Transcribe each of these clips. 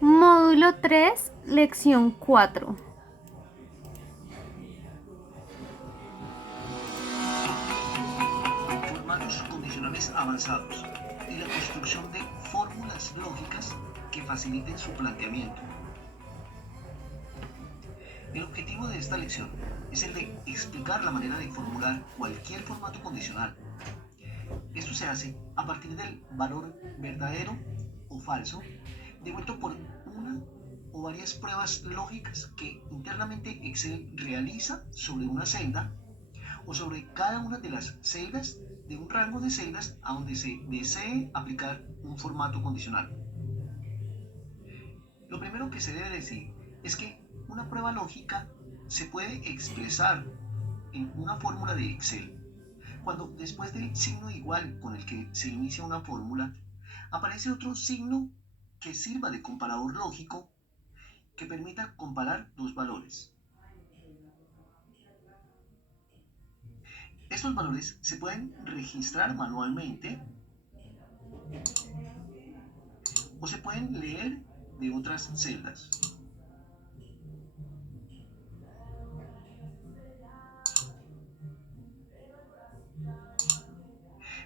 Módulo 3, lección 4. Formatos condicionales avanzados y la construcción de fórmulas lógicas que faciliten su planteamiento. El objetivo de esta lección es el de explicar la manera de formular cualquier formato condicional. Esto se hace a partir del valor verdadero o falso devuelto por una o varias pruebas lógicas que internamente Excel realiza sobre una celda o sobre cada una de las celdas de un rango de celdas a donde se desee aplicar un formato condicional. Lo primero que se debe decir es que una prueba lógica se puede expresar en una fórmula de Excel cuando después del signo igual con el que se inicia una fórmula aparece otro signo que sirva de comparador lógico que permita comparar dos valores. Estos valores se pueden registrar manualmente o se pueden leer de otras celdas.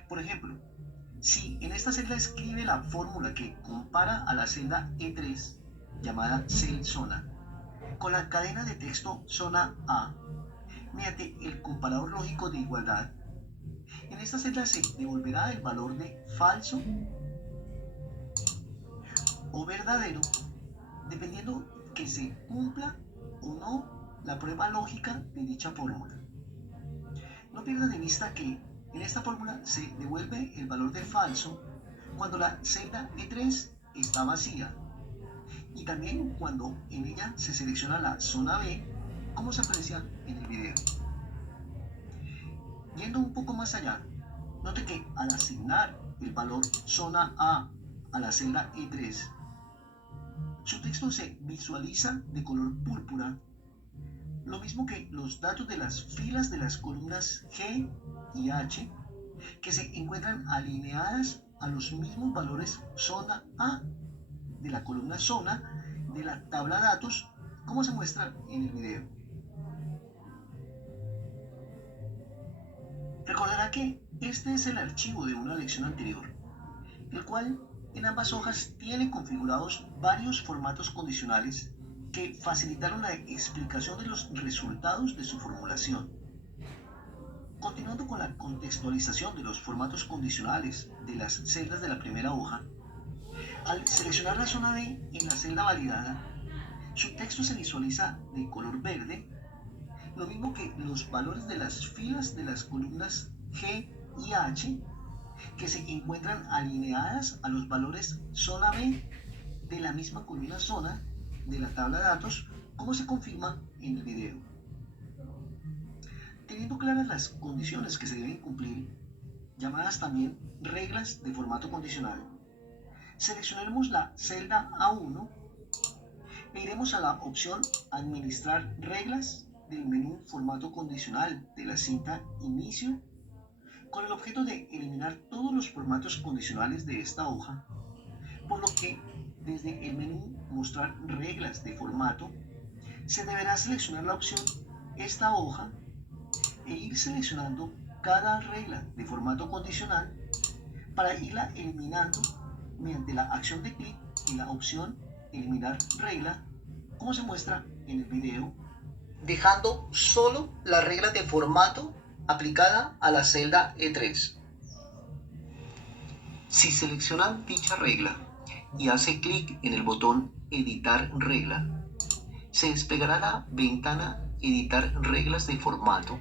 Por ejemplo, si en esta celda escribe la fórmula que compara a la celda E3, llamada cell zona, con la cadena de texto zona A, mediante el comparador lógico de igualdad, en esta celda se devolverá el valor de falso o verdadero, dependiendo que se cumpla o no la prueba lógica de dicha fórmula. No pierda de vista que en esta fórmula se devuelve el valor de falso cuando la celda E3 está vacía y también cuando en ella se selecciona la zona B, como se aprecia en el video. Yendo un poco más allá, note que al asignar el valor zona A la celda E3, su texto se visualiza de color púrpura, lo mismo que los datos de las filas de las columnas G y H, que se encuentran alineadas a los mismos valores zona A de la columna zona de la tabla datos, como se muestra en el video. Recordará que este es el archivo de una lección anterior, el cual en ambas hojas tiene configurados varios formatos condicionales que facilitaron la explicación de los resultados de su formulación. Continuando con la contextualización de los formatos condicionales de las celdas de la primera hoja, al seleccionar la zona B en la celda validada, su texto se visualiza de color verde, lo mismo que los valores de las filas de las columnas G y H, que se encuentran alineadas a los valores zona B de la misma columna zona de la tabla de datos, como se confirma en el video. Teniendo claras las condiciones que se deben cumplir, llamadas también reglas de formato condicional, seleccionaremos la celda A1 e iremos a la opción Administrar reglas del menú Formato condicional de la cinta Inicio, con el objeto de eliminar todos los formatos condicionales de esta hoja, por lo que desde el menú Mostrar reglas de formato se deberá seleccionar la opción Esta hoja e ir seleccionando cada regla de formato condicional para irla eliminando mediante la acción de clic en la opción Eliminar regla, como se muestra en el video, dejando solo la regla de formato aplicada a la celda E3. Si selecciona dicha regla y hace clic en el botón Editar regla, se desplegará la ventana Editar reglas de formato,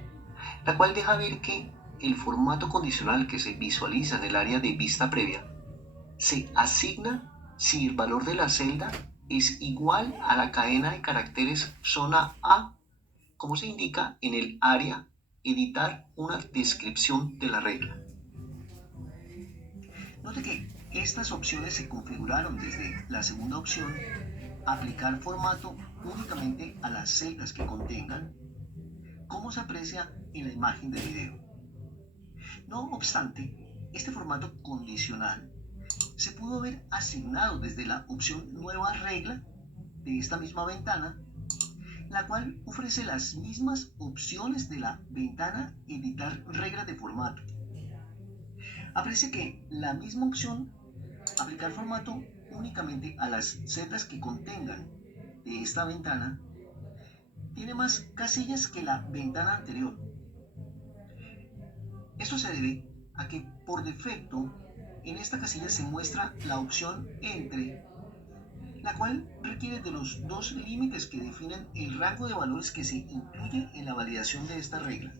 la cual deja ver que el formato condicional que se visualiza en el área de vista previa se asigna si el valor de la celda es igual a la cadena de caracteres zona A, como se indica en el área Editar una descripción de la regla. Note que estas opciones se configuraron desde la segunda opción, Aplicar formato únicamente a las celdas que contengan, como se aprecia en la imagen del video. No obstante, este formato condicional se pudo haber asignado desde la opción Nueva regla de esta misma ventana, la cual ofrece las mismas opciones de la ventana Editar reglas de formato. Aparece que la misma opción Aplicar formato únicamente a las celdas que contengan de esta ventana tiene más casillas que la ventana anterior. Esto se debe a que por defecto en esta casilla se muestra la opción entre, la cual requiere de los dos límites que definen el rango de valores que se incluye en la validación de esta regla.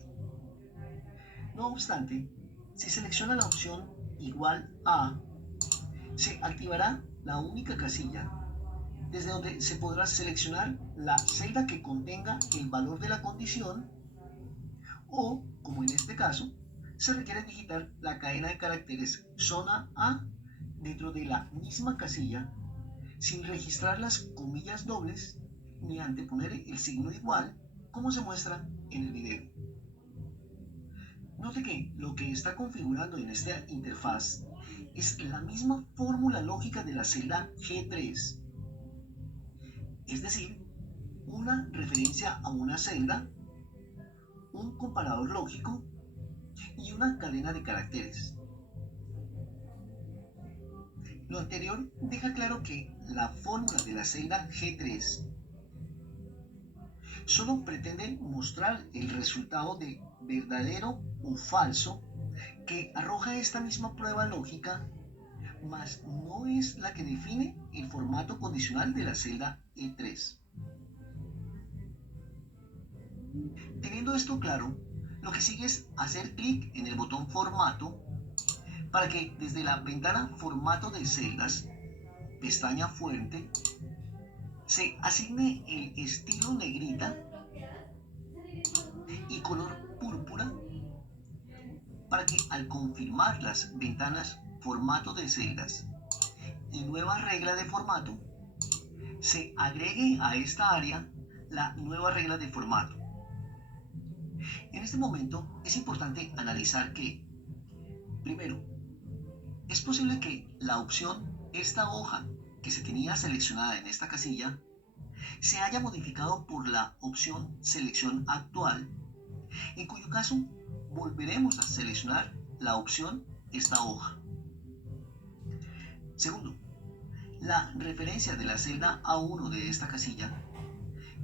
No obstante, si selecciona la opción igual a, se activará la única casilla desde donde se podrá seleccionar la celda que contenga el valor de la condición o, como en este caso, se requiere digitar la cadena de caracteres zona A dentro de la misma casilla sin registrar las comillas dobles ni anteponer el signo igual como se muestra en el video. Note que lo que está configurando en esta interfaz es la misma fórmula lógica de la celda G3, es decir, una referencia a una celda, un comparador lógico y una cadena de caracteres. Lo anterior deja claro que la fórmula de la celda G3 solo pretende mostrar el resultado de verdadero o falso que arroja esta misma prueba lógica, mas no es la que define el formato condicional de la celda E3. Teniendo esto claro, lo que sigue es hacer clic en el botón Formato para que desde la ventana Formato de celdas, pestaña Fuente, se asigne el estilo negrita y color púrpura para que al confirmar las ventanas Formato de celdas y Nueva regla de formato, se agregue a esta área la nueva regla de formato. En este momento es importante analizar que, primero, es posible que la opción esta hoja que se tenía seleccionada en esta casilla se haya modificado por la opción selección actual, en cuyo caso volveremos a seleccionar la opción esta hoja. Segundo, la referencia de la celda A1 de esta casilla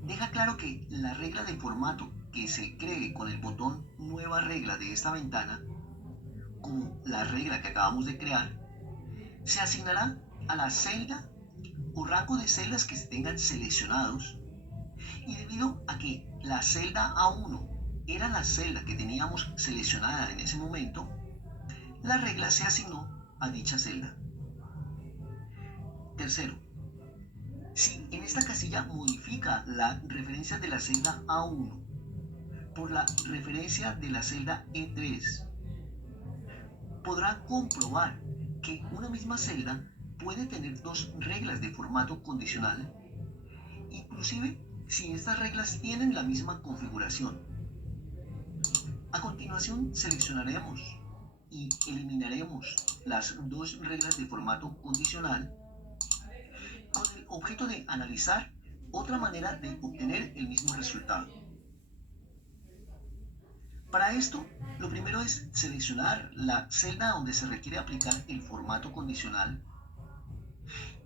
deja claro que la regla de formato que se cree con el botón Nueva regla de esta ventana, como la regla que acabamos de crear, se asignará a la celda o rango de celdas que se tengan seleccionados, y debido a que la celda A1 era la celda que teníamos seleccionada en ese momento, la regla se asignó a dicha celda. Tercero, si en esta casilla modifica la referencia de la celda A1 por la referencia de la celda E3, podrá comprobar que una misma celda puede tener dos reglas de formato condicional, inclusive si estas reglas tienen la misma configuración. A continuación seleccionaremos y eliminaremos las dos reglas de formato condicional con el objeto de analizar otra manera de obtener el mismo resultado. Para esto, lo primero es seleccionar la celda donde se requiere aplicar el formato condicional,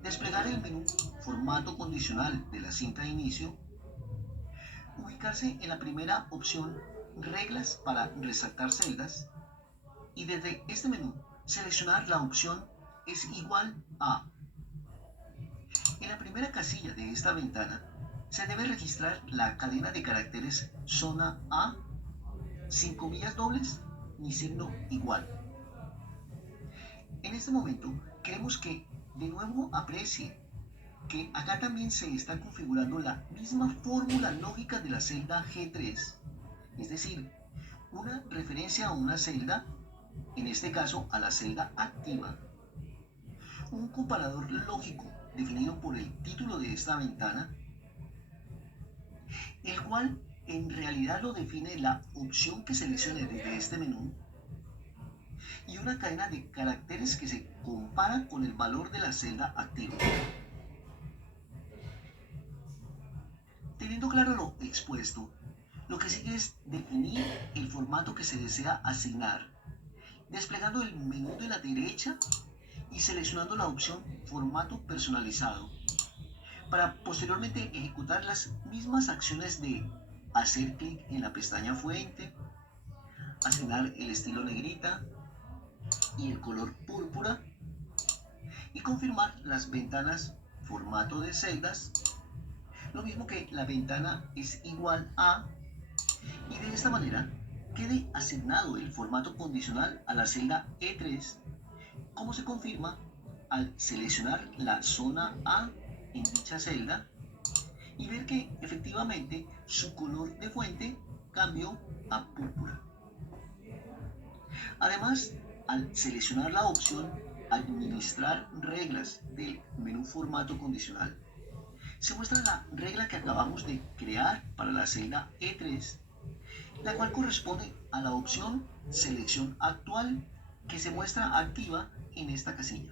desplegar el menú Formato condicional de la cinta de inicio, ubicarse en la primera opción Reglas para resaltar celdas y desde este menú seleccionar la opción Es igual a. En la primera casilla de esta ventana se debe registrar la cadena de caracteres zona A sin comillas dobles ni signo igual. En este momento queremos que de nuevo aprecie que acá también se está configurando la misma fórmula lógica de la celda G3, es decir, una referencia a una celda, en este caso a la celda activa, un comparador lógico definido por el título de esta ventana, el cual en realidad lo define la opción que seleccione desde este menú, y una cadena de caracteres que se compara con el valor de la celda activa. Teniendo claro lo expuesto, lo que sigue es definir el formato que se desea asignar, desplegando el menú de la derecha y seleccionando la opción Formato personalizado, para posteriormente ejecutar las mismas acciones de hacer clic en la pestaña Fuente, asignar el estilo negrita y el color púrpura y confirmar las ventanas Formato de celdas, lo mismo que la ventana es igual a, y de esta manera quede asignado el formato condicional a la celda E3, como se confirma al seleccionar la zona A en dicha celda y ver que efectivamente su color de fuente cambió a púrpura. Además, al seleccionar la opción Administrar reglas del menú Formato condicional, se muestra la regla que acabamos de crear para la celda E3, la cual corresponde a la opción Selección actual, que se muestra activa en esta casilla.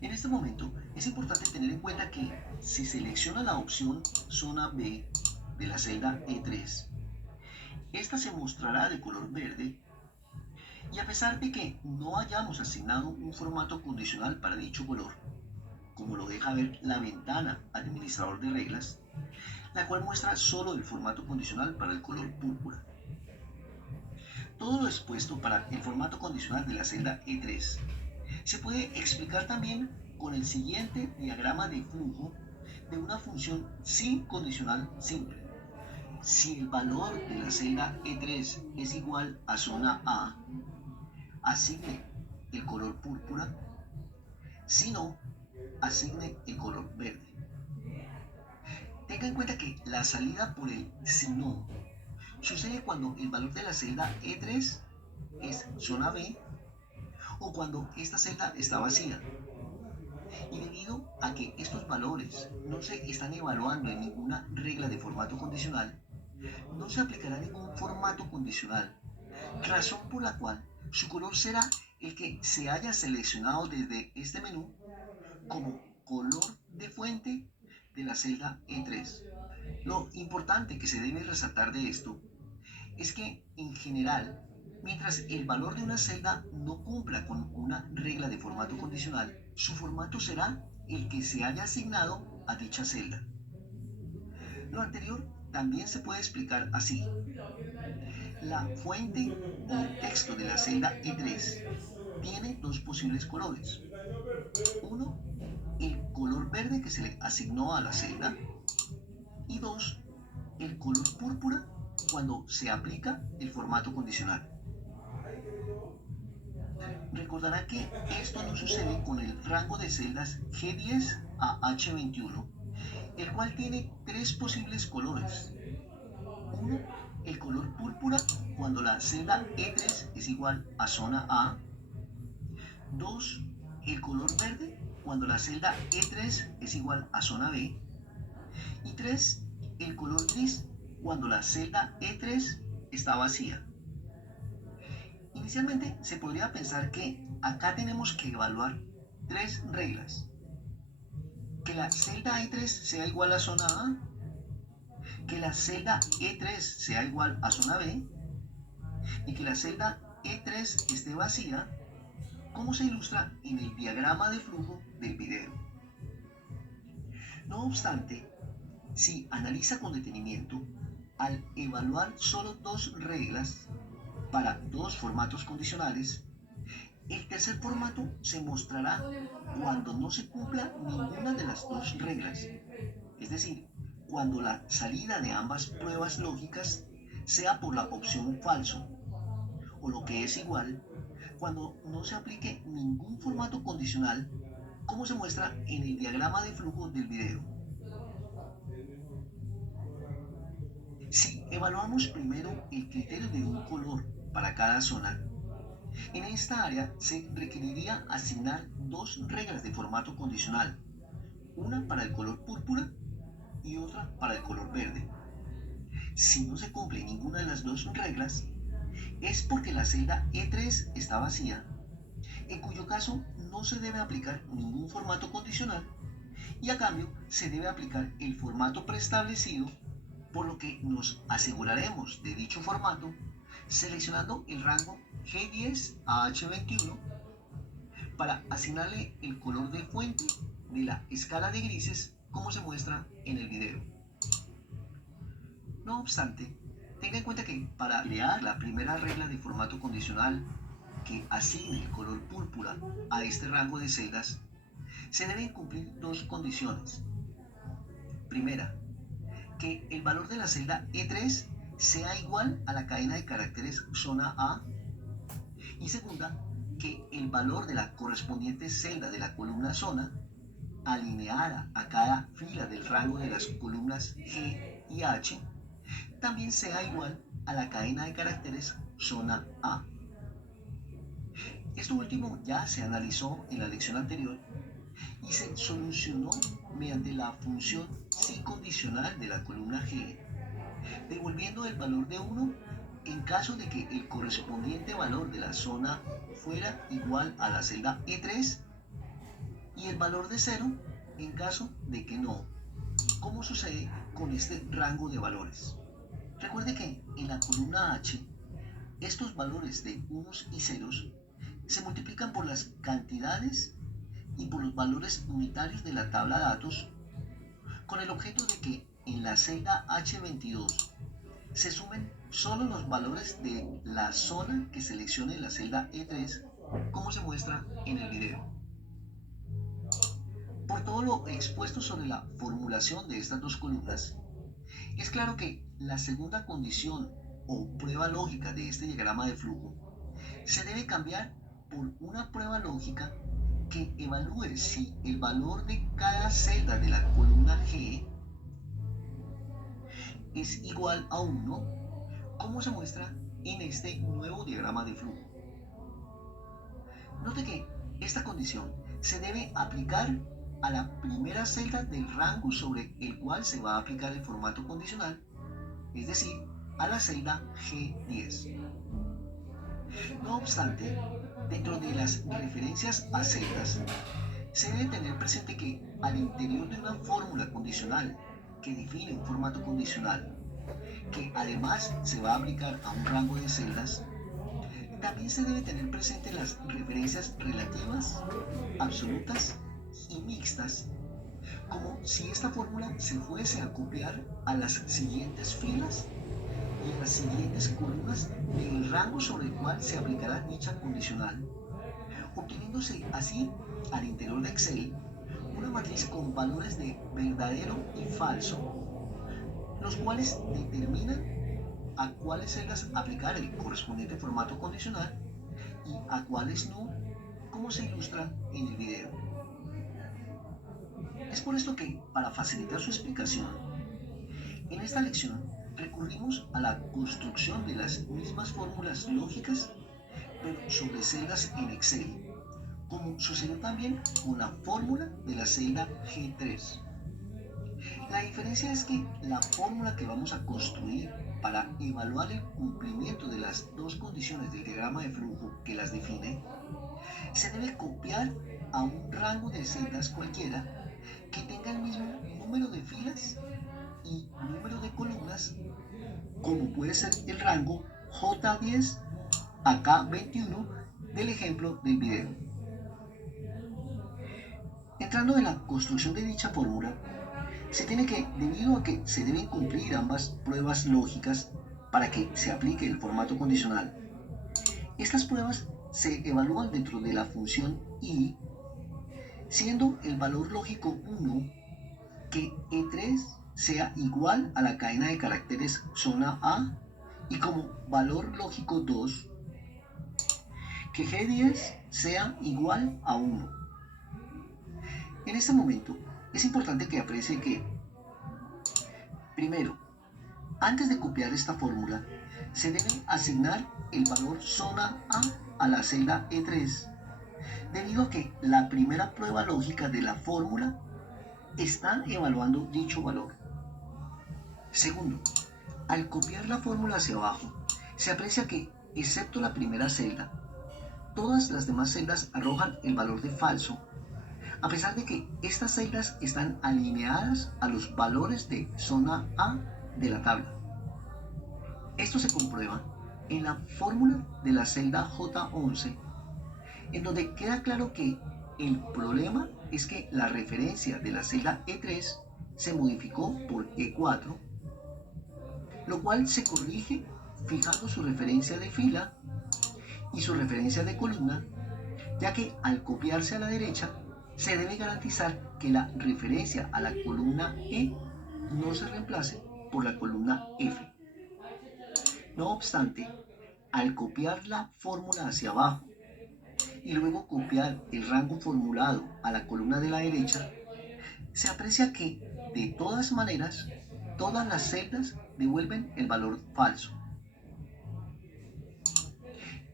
En este momento es importante tener en cuenta que si selecciona la opción Zona B de la celda E3, esta se mostrará de color verde, y a pesar de que no hayamos asignado un formato condicional para dicho color, como lo deja ver la ventana Administrador de reglas, la cual muestra solo el formato condicional para el color púrpura. Todo lo expuesto para el formato condicional de la celda E3 se puede explicar también con el siguiente diagrama de flujo de una función sin condicional simple. Si el valor de la celda E3 es igual a zona A, asigne el color púrpura, si no, asigne el color verde. Tenga en cuenta que la salida por el si no sucede cuando el valor de la celda E3 es zona B o cuando esta celda está vacía. Y debido a que estos valores no se están evaluando en ninguna regla de formato condicional, no se aplicará ningún formato condicional, razón por la cual su color será el que se haya seleccionado desde este menú como color de fuente de la celda E3. Lo importante que se debe resaltar de esto es que, en general, mientras el valor de una celda no cumpla con una regla de formato condicional, su formato será el que se haya asignado a dicha celda. Lo anterior también se puede explicar así. La fuente o texto de la celda E3 tiene dos posibles colores. Uno, el color verde que se le asignó a la celda, y dos, el color púrpura cuando se aplica el formato condicional. Recordará que esto no sucede con el rango de celdas G10 a H21, el cual tiene tres posibles colores. Uno, el color púrpura cuando la celda E3 es igual a zona A. 2, el color verde cuando la celda E3 es igual a zona B. Y 3, el color gris cuando la celda E3 está vacía. Inicialmente se podría pensar que acá tenemos que evaluar tres reglas. Que la celda E3 sea igual a zona A, que la celda E3 sea igual a zona B y que la celda E3 esté vacía, como se ilustra en el diagrama de flujo del video. No obstante, si analiza con detenimiento, al evaluar solo dos reglas para dos formatos condicionales, el tercer formato se mostrará cuando no se cumpla ninguna de las dos reglas, es decir, cuando la salida de ambas pruebas lógicas sea por la opción falso, o lo que es igual, cuando no se aplique ningún formato condicional, como se muestra en el diagrama de flujo del video. Si evaluamos primero el criterio de un color para cada zona, en esta área se requeriría asignar dos reglas de formato condicional, una para el color púrpura y otra para el color verde. Si no se cumple ninguna de las dos reglas, es porque la celda E3 está vacía, en cuyo caso no se debe aplicar ningún formato condicional y a cambio se debe aplicar el formato preestablecido, por lo que nos aseguraremos de dicho formato seleccionando el rango G10 a H21 para asignarle el color de fuente de la escala de grises como se muestra en el video. No obstante, tenga en cuenta que para crear la primera regla de formato condicional que asigne el color púrpura a este rango de celdas, se deben cumplir dos condiciones. Primera, que el valor de la celda E3 sea igual a la cadena de caracteres zona A. Y segunda, que el valor de la correspondiente celda de la columna zona, alineada a cada fila del rango de las columnas G y H, también sea igual a la cadena de caracteres zona A. Esto último ya se analizó en la lección anterior y se solucionó mediante la función si condicional de la columna G, devolviendo el valor de 1 en caso de que el correspondiente valor de la zona fuera igual a la celda E3 y el valor de 0 en caso de que no, como sucede con este rango de valores. Recuerde que en la columna H, estos valores de unos y ceros se multiplican por las cantidades y por los valores unitarios de la tabla de datos, con el objeto de que en la celda H22 se sumen solo los valores de la zona que seleccione la celda E3, como se muestra en el video. Por todo lo expuesto sobre la formulación de estas dos columnas, es claro que la segunda condición o prueba lógica de este diagrama de flujo se debe cambiar por una prueba lógica que evalúe si el valor de cada celda de la columna G es igual a 1, como se muestra en este nuevo diagrama de flujo. Note que esta condición se debe aplicar a la primera celda del rango sobre el cual se va a aplicar el formato condicional, es decir, a la celda G10. No obstante, dentro de las referencias a celdas, se debe tener presente que al interior de una fórmula condicional que define un formato condicional, que además se va a aplicar a un rango de celdas, también se debe tener presente las referencias relativas, absolutas y mixtas, como si esta fórmula se fuese a copiar a las siguientes filas y a las siguientes columnas del rango sobre el cual se aplicará dicha condicional, obteniéndose así al interior de Excel una matriz con valores de verdadero y falso, los cuales determinan a cuáles celdas aplicar el correspondiente formato condicional y a cuáles no, como se ilustra en el video. Es por esto que, para facilitar su explicación, en esta lección recurrimos a la construcción de las mismas fórmulas lógicas, pero sobre celdas en Excel, como sucedió también con la fórmula de la celda G3. La diferencia es que la fórmula que vamos a construir para evaluar el cumplimiento de las dos condiciones del diagrama de flujo que las define, se debe copiar a un rango de celdas cualquiera que tenga el mismo número de filas y número de columnas, como puede ser el rango J10 a K21 del ejemplo del video. Entrando en la construcción de dicha fórmula, se tiene que, debido a que se deben cumplir ambas pruebas lógicas para que se aplique el formato condicional, estas pruebas se evalúan dentro de la función i, siendo el valor lógico 1 que E3 sea igual a la cadena de caracteres zona A y como valor lógico 2 que G10 sea igual a 1. En este momento es importante que aprecie que, primero, antes de copiar esta fórmula, se debe asignar el valor zona A la celda E3, debido a que la primera prueba lógica de la fórmula está evaluando dicho valor. Segundo, al copiar la fórmula hacia abajo, se aprecia que excepto la primera celda, todas las demás celdas arrojan el valor de falso, a pesar de que estas celdas están alineadas a los valores de zona A de la tabla. Esto se comprueba en la fórmula de la celda J11, en donde queda claro que el problema es que la referencia de la celda E3 se modificó por E4, lo cual se corrige fijando su referencia de fila y su referencia de columna, ya que al copiarse a la derecha se debe garantizar que la referencia a la columna E no se reemplace por la columna F. No obstante, al copiar la fórmula hacia abajo y luego copiar el rango formulado a la columna de la derecha, se aprecia que, de todas maneras, todas las celdas devuelven el valor falso.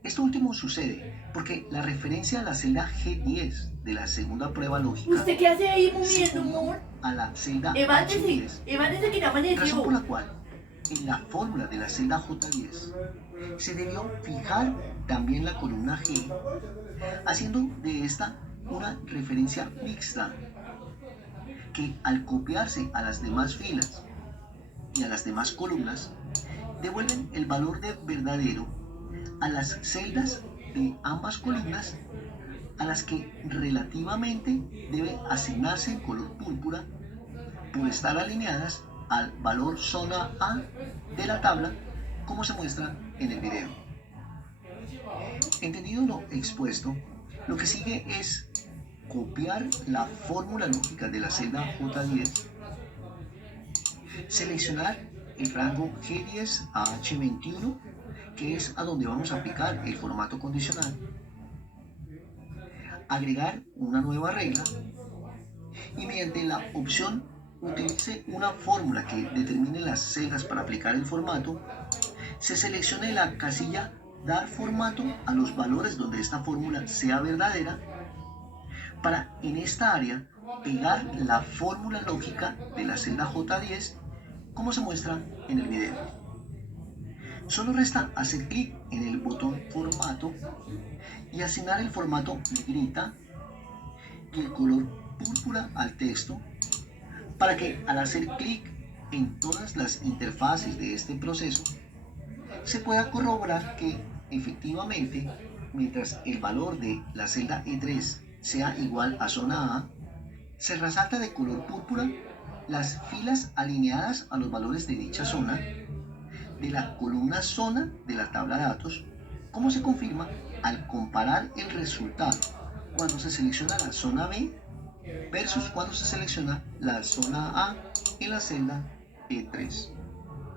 Esto último sucede porque la referencia a la celda G10 de la segunda prueba lógica ¿Usted qué hace ahí se moviendo, unió amor? a la celda Evándese, H10, evándese que no razón por amaneció. la cual en la fórmula de la celda J10 se debió fijar también la columna G, haciendo de esta una referencia mixta que al copiarse a las demás filas y a las demás columnas devuelven el valor de verdadero a las celdas de ambas columnas, a las que relativamente debe asignarse en color púrpura por estar alineadas al valor zona A de la tabla, como se muestra en el video. Entendido lo expuesto, lo que sigue es copiar la fórmula lógica de la celda J10, seleccionar el rango G10 a H21, que es a donde vamos a aplicar el formato condicional, agregar una nueva regla y mediante la opción utilice una fórmula que determine las celdas para aplicar el formato, se seleccione la casilla dar formato a los valores donde esta fórmula sea verdadera, para en esta área pegar la fórmula lógica de la celda J10 como se muestra en el video. Solo resta hacer clic en el botón formato y asignar el formato negrita y el color púrpura al texto, para que al hacer clic en todas las interfaces de este proceso se pueda corroborar que efectivamente, mientras el valor de la celda E3 sea igual a zona A, se resalta de color púrpura las filas alineadas a los valores de dicha zona de la columna zona de la tabla de datos, como se confirma al comparar el resultado cuando se selecciona la zona B versus cuando se selecciona la zona A en la celda E3.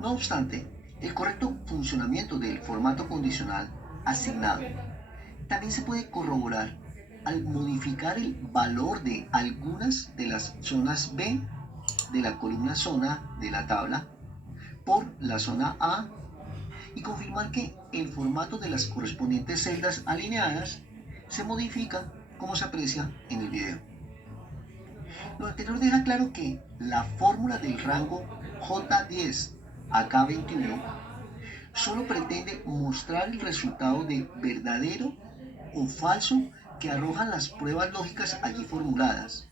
No obstante, el correcto funcionamiento del formato condicional asignado también se puede corroborar al modificar el valor de algunas de las zonas B de la columna zona de la tabla por la zona A y confirmar que el formato de las correspondientes celdas alineadas se modifica como se aprecia en el video. Lo anterior deja claro que la fórmula del rango J10 a K21 solo pretende mostrar el resultado de verdadero o falso que arrojan las pruebas lógicas allí formuladas,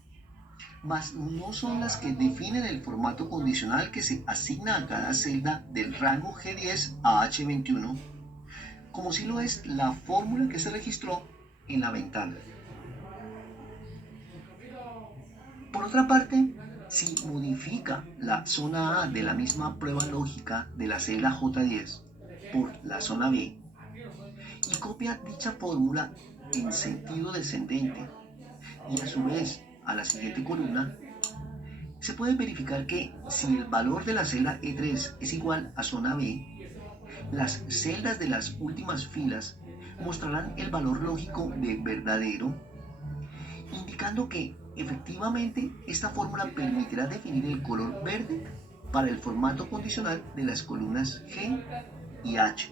mas no son las que definen el formato condicional que se asigna a cada celda del rango G10 a H21, como si lo es la fórmula que se registró en la ventana. Por otra parte, si modifica la zona A de la misma prueba lógica de la celda J10 por la zona B y copia dicha fórmula en sentido descendente y a su vez a la siguiente columna, se puede verificar que si el valor de la celda E3 es igual a zona B, las celdas de las últimas filas mostrarán el valor lógico de verdadero, indicando que efectivamente esta fórmula permitirá definir el color verde para el formato condicional de las columnas G y H.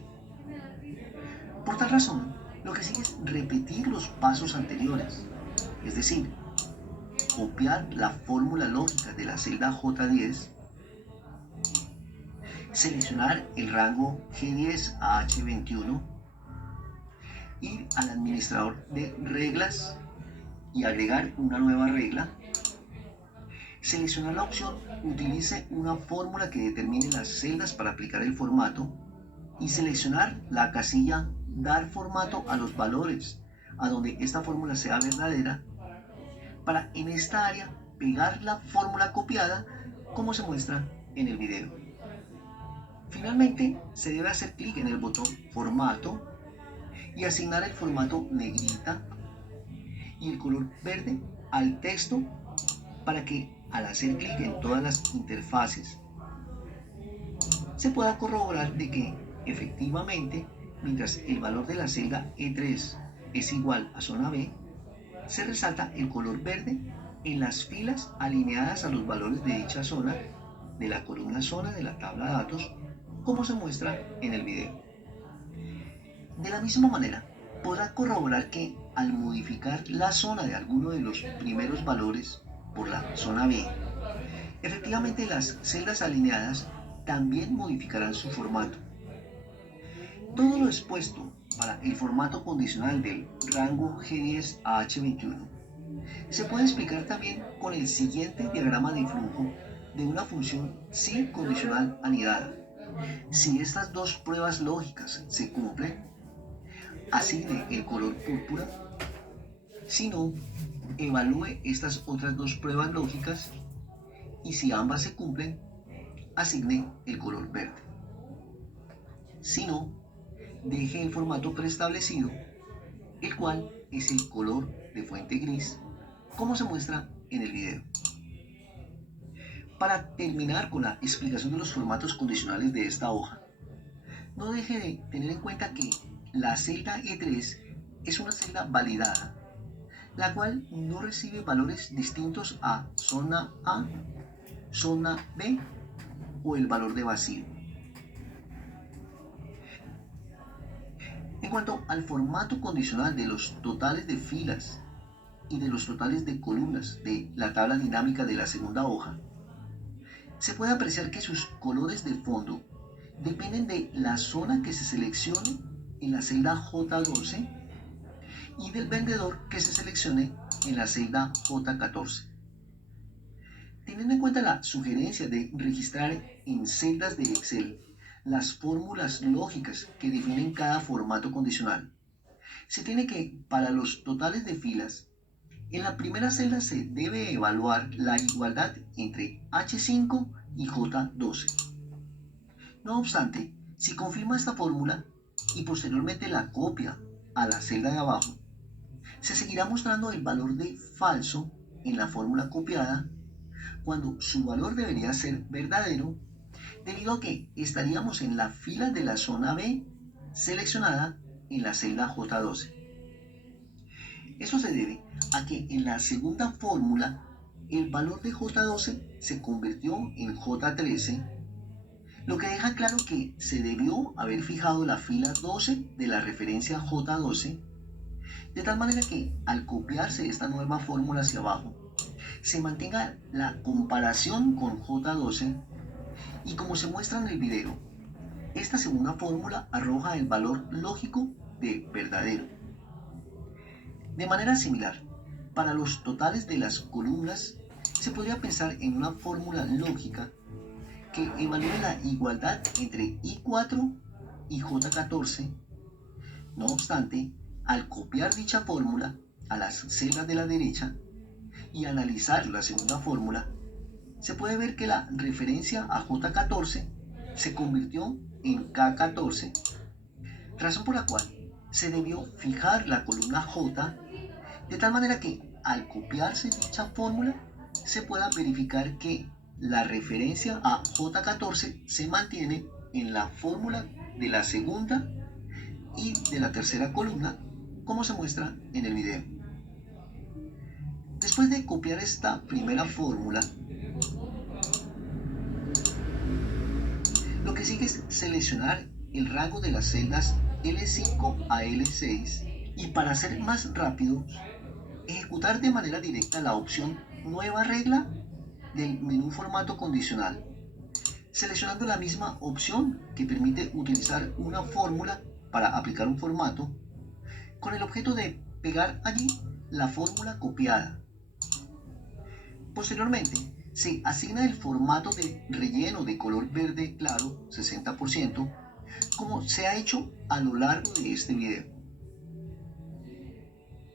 Por tal razón, lo que sigue es repetir los pasos anteriores, es decir, copiar la fórmula lógica de la celda J10, seleccionar el rango G10 a H21 ir al administrador de reglas y agregar una nueva regla. Seleccionar la opción utilice una fórmula que determine las celdas para aplicar el formato y seleccionar la casilla dar formato a los valores a donde esta fórmula sea verdadera para en esta área pegar la fórmula copiada como se muestra en el video. Finalmente se debe hacer clic en el botón formato y asignar el formato negrita y el color verde al texto para que al hacer clic en todas las interfaces se pueda corroborar de que efectivamente mientras el valor de la celda E3 es igual a zona B, se resalta el color verde en las filas alineadas a los valores de dicha zona de la columna zona de la tabla de datos como se muestra en el video. De la misma manera, podrá corroborar que al modificar la zona de alguno de los primeros valores por la zona B, efectivamente las celdas alineadas también modificarán su formato. Todo lo expuesto para el formato condicional del rango G10 a H21 se puede explicar también con el siguiente diagrama de flujo de una función si condicional anidada. Si estas dos pruebas lógicas se cumplen, asigne el color púrpura. Si no, evalúe estas otras dos pruebas lógicas y si ambas se cumplen, asigne el color verde. Si no, deje el formato preestablecido, el cual es el color de fuente gris, como se muestra en el video. Para terminar con la explicación de los formatos condicionales de esta hoja, no deje de tener en cuenta que la celda E3 es una celda validada, la cual no recibe valores distintos a zona A, zona B o el valor de vacío. En cuanto al formato condicional de los totales de filas y de los totales de columnas de la tabla dinámica de la segunda hoja, se puede apreciar que sus colores de fondo dependen de la zona que se seleccione en la celda J12 y del vendedor que se seleccione en la celda J14. Teniendo en cuenta la sugerencia de registrar en celdas de Excel las fórmulas lógicas que definen cada formato condicional, se tiene que, para los totales de filas, en la primera celda se debe evaluar la igualdad entre H5 y J12. No obstante, si confirma esta fórmula y posteriormente la copia a la celda de abajo, se seguirá mostrando el valor de falso en la fórmula copiada cuando su valor debería ser verdadero, debido a que estaríamos en la fila de la zona B seleccionada en la celda J12. Esto se debe a que en la segunda fórmula el valor de J12 se convirtió en J13, lo que deja claro que se debió haber fijado la fila 12 de la referencia J12, de tal manera que al copiarse esta nueva fórmula hacia abajo, se mantenga la comparación con J12 y como se muestra en el video, esta segunda fórmula arroja el valor lógico de verdadero. De manera similar, para los totales de las columnas, se podría pensar en una fórmula lógica que evalúe la igualdad entre I4 y J14. No obstante, al copiar dicha fórmula a las celdas de la derecha y analizar la segunda fórmula, se puede ver que la referencia a J14 se convirtió en K14, razón por la cual se debió fijar la columna J de tal manera que al copiarse dicha fórmula se pueda verificar que la referencia a J14 se mantiene en la fórmula de la segunda y de la tercera columna, como se muestra en el video. Después de copiar esta primera fórmula, lo que sigue es seleccionar el rango de las celdas L5 a L6 y para ser más rápido, ejecutar de manera directa la opción Nueva regla del menú formato condicional, seleccionando la misma opción que permite utilizar una fórmula para aplicar un formato, con el objeto de pegar allí la fórmula copiada. Posteriormente, se asigna el formato de relleno de color verde claro 60%, como se ha hecho a lo largo de este video.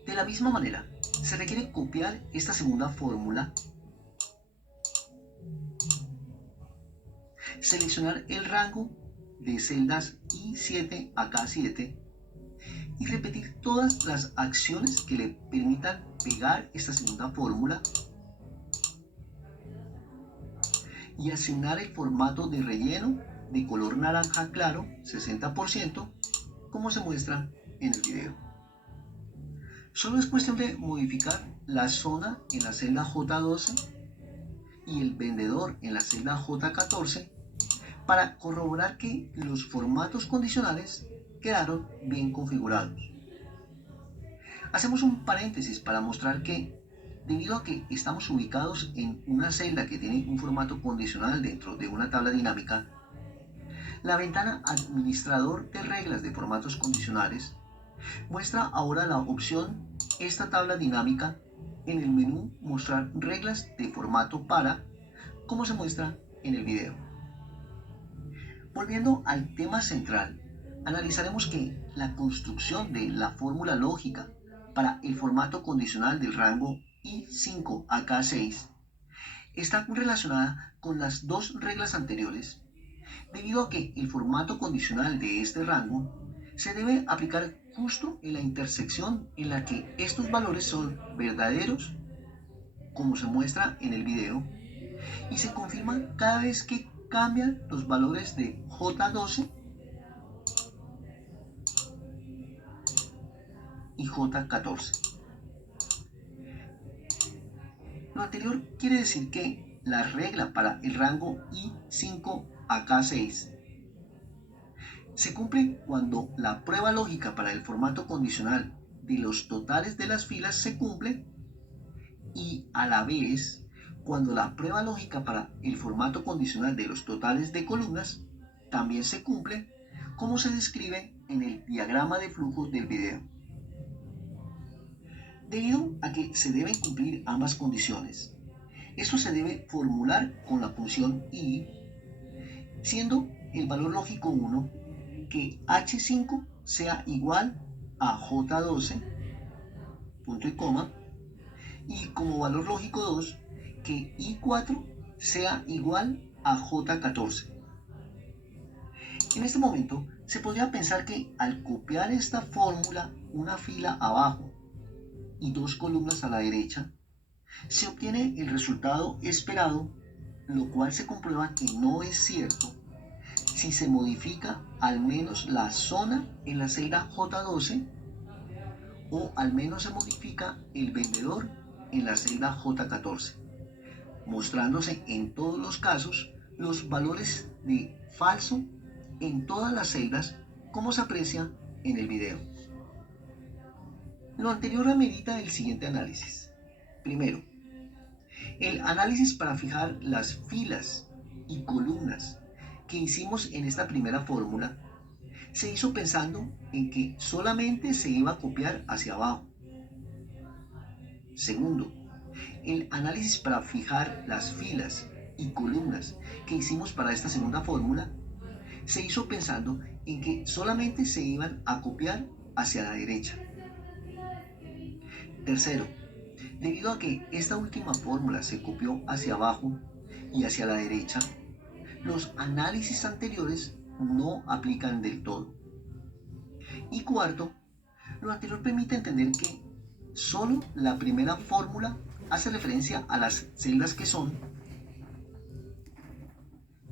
De la misma manera, se requiere copiar esta segunda fórmula, seleccionar el rango de celdas I7 a K7 y repetir todas las acciones que le permitan pegar esta segunda fórmula y asignar el formato de relleno de color naranja claro 60%, como se muestra en el video. Solo es cuestión de modificar la zona en la celda J12 y el vendedor en la celda J14 para corroborar que los formatos condicionales quedaron bien configurados. Hacemos un paréntesis para mostrar que, debido a que estamos ubicados en una celda que tiene un formato condicional dentro de una tabla dinámica, la ventana Administrador de reglas de formatos condicionales muestra ahora la opción Esta tabla dinámica en el menú Mostrar reglas de formato para, como se muestra en el video. Volviendo al tema central, analizaremos que la construcción de la fórmula lógica para el formato condicional del rango I5 a K6 está relacionada con las dos reglas anteriores, debido a que el formato condicional de este rango se debe aplicar justo en la intersección en la que estos valores son verdaderos, como se muestra en el video, y se confirman cada vez que cambian los valores de J12 y J14. Lo anterior quiere decir que la regla para el rango I5 a K6 se cumple cuando la prueba lógica para el formato condicional de los totales de las filas se cumple y a la vez cuando la prueba lógica para el formato condicional de los totales de columnas también se cumple, como se describe en el diagrama de flujo del video. Debido a que se deben cumplir ambas condiciones, esto se debe formular con la función i, siendo el valor lógico 1 que h5 sea igual a j12, punto y coma, y como valor lógico 2 que i4 sea igual a j14. En este momento se podría pensar que al copiar esta fórmula una fila abajo y dos columnas a la derecha, se obtiene el resultado esperado, lo cual se comprueba que no es cierto si se modifica al menos la zona en la celda J12 o al menos se modifica el vendedor en la celda J14, mostrándose en todos los casos los valores de falso en todas las celdas, como se aprecia en el video. Lo anterior amerita el siguiente análisis. Primero, el análisis para fijar las filas y columnas que hicimos en esta primera fórmula se hizo pensando en que solamente se iba a copiar hacia abajo. Segundo, el análisis para fijar las filas y columnas que hicimos para esta segunda fórmula se hizo pensando en que solamente se iban a copiar hacia la derecha. Tercero, debido a que esta última fórmula se copió hacia abajo y hacia la derecha, los análisis anteriores no aplican del todo. Y cuarto, lo anterior permite entender que solo la primera fórmula hace referencia a las celdas que son,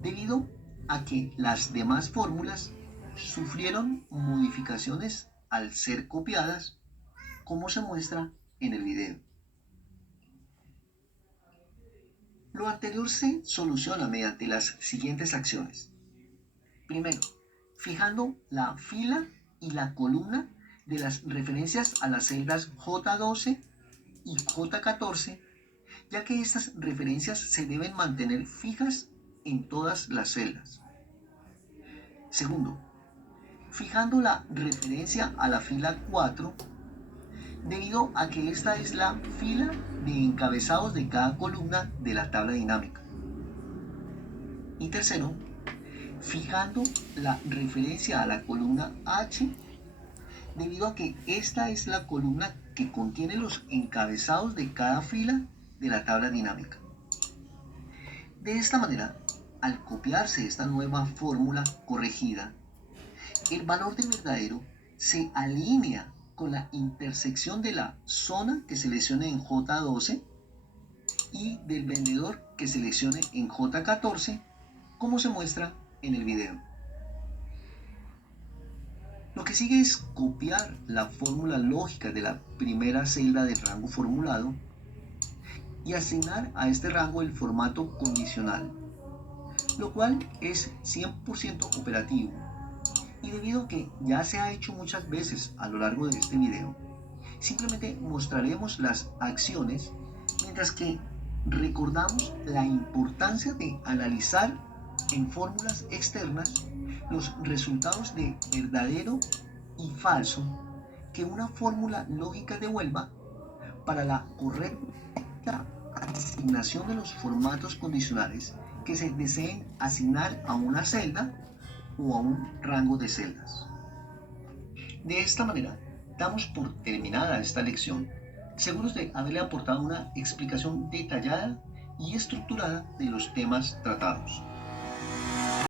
debido a que las demás fórmulas sufrieron modificaciones al ser copiadas, como se muestra en el video. Lo anterior se soluciona mediante las siguientes acciones. Primero, fijando la fila y la columna de las referencias a las celdas J12 y J14, ya que estas referencias se deben mantener fijas en todas las celdas. Segundo, fijando la referencia a la fila 4, debido a que esta es la fila de encabezados de cada columna de la tabla dinámica. Y tercero, fijando la referencia a la columna H, debido a que esta es la columna que contiene los encabezados de cada fila de la tabla dinámica. De esta manera, al copiarse esta nueva fórmula corregida, el valor de verdadero se alinea con la intersección de la zona que seleccione en J12 y del vendedor que seleccione en J14, como se muestra en el video. Lo que sigue es copiar la fórmula lógica de la primera celda del rango formulado y asignar a este rango el formato condicional, lo cual es 100% operativo. Y debido a que ya se ha hecho muchas veces a lo largo de este video, simplemente mostraremos las acciones, mientras que recordamos la importancia de analizar en fórmulas externas los resultados de verdadero y falso que una fórmula lógica devuelva para la correcta asignación de los formatos condicionales que se deseen asignar a una celda o a un rango de celdas. De esta manera, damos por terminada esta lección, seguros de haberle aportado una explicación detallada y estructurada de los temas tratados.